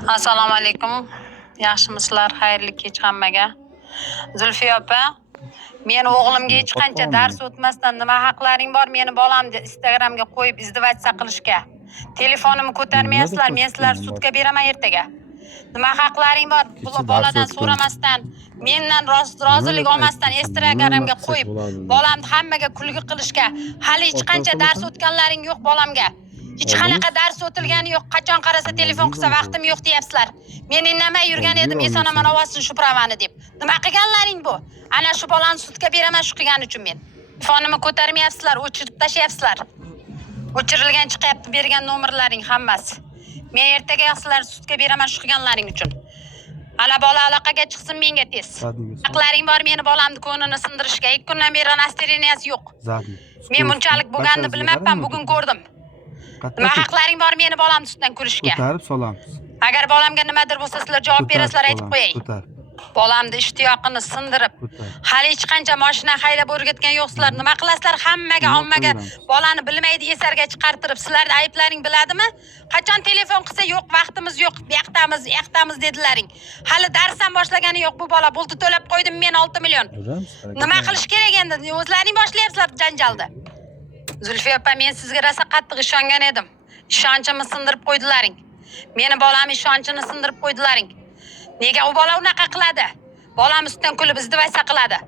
Assalomu alaykum. Yaxshimisizlar? Xayrli kech hammaga. Zulfiya opa, meni o'g'limga hech qancha dars o'tmasdan nima haqlaring bor meni bolamni Instagramga qo'yib izdivatsiya qilishga? Telefonimni ko'tarmayapsizlar, men sizlar sudga beraman ertaga. Nima haqlaring bor? Bu boladan so'ramasdan, mendan rozilik olmasdan Instagramga qo'yib, bolamni hammaga kulgi qilishga, hali hech qancha dars o'tganlaring yo'q bolamga. Hech qanaqa dars o'tilgani yo'q. Qachon qarasa telefon qilsa vaqtim yo'q deyapsizlar. Men indamay yurgan edim, eson-omon ovozini shu pravani deb. Nima qilganlaring bu? Ana shu bolani sudga beraman shu qilgani uchun men. Telefonimni ko'tarmayapsizlar, o'chirib tashlayapsizlar. O'chirilgan chiqyapti bergan nomerlaring hammasi. Men ertaga sizlar sudga beraman shu qilganlaring uchun. Ana bola aloqaga chiqsin menga tez. Haqlaring bor meni bolamni ko'nini sindirishga. 2 kundan beri anastreniyasi yo'q. Men bunchalik bo'lganini bilmayapman, bugun ko'rdim. Nima haqlaring bor meni bolamni ustidan kulishga? Ko'tarib solamiz. Agar bolamga nimadir bo'lsa sizlar javob berasizlar, aytib qo'ying. Bolamni ishtiyoqini sindirib, hali hech qancha mashina haydab o'rgatgan yo'qsizlar. Nima qilasizlar? Hammaga, ommaga bolani bilmaydi esarga chiqartirib, sizlarning ayblaring biladimi? Qachon telefon qilsa yo'q, vaqtimiz yo'q, bu yoqdamiz dedilaring. Hali dars ham boshlagani yo'q bu bola. Bo'ldi to'lab qo'ydim men 6 million. Nima qilish kerak endi? O'zlaring boshlayapsizlar janjalni. Zulfiya opa, men sizga rosa qattiq ishongan edim. Ishonchimni sindirib qo'ydilaring. Meni bolam ishonchini sindirib qo'ydilaring. Nega u bola unaqa qiladi? Bolam ustidan kulib izdivatsiya qiladi.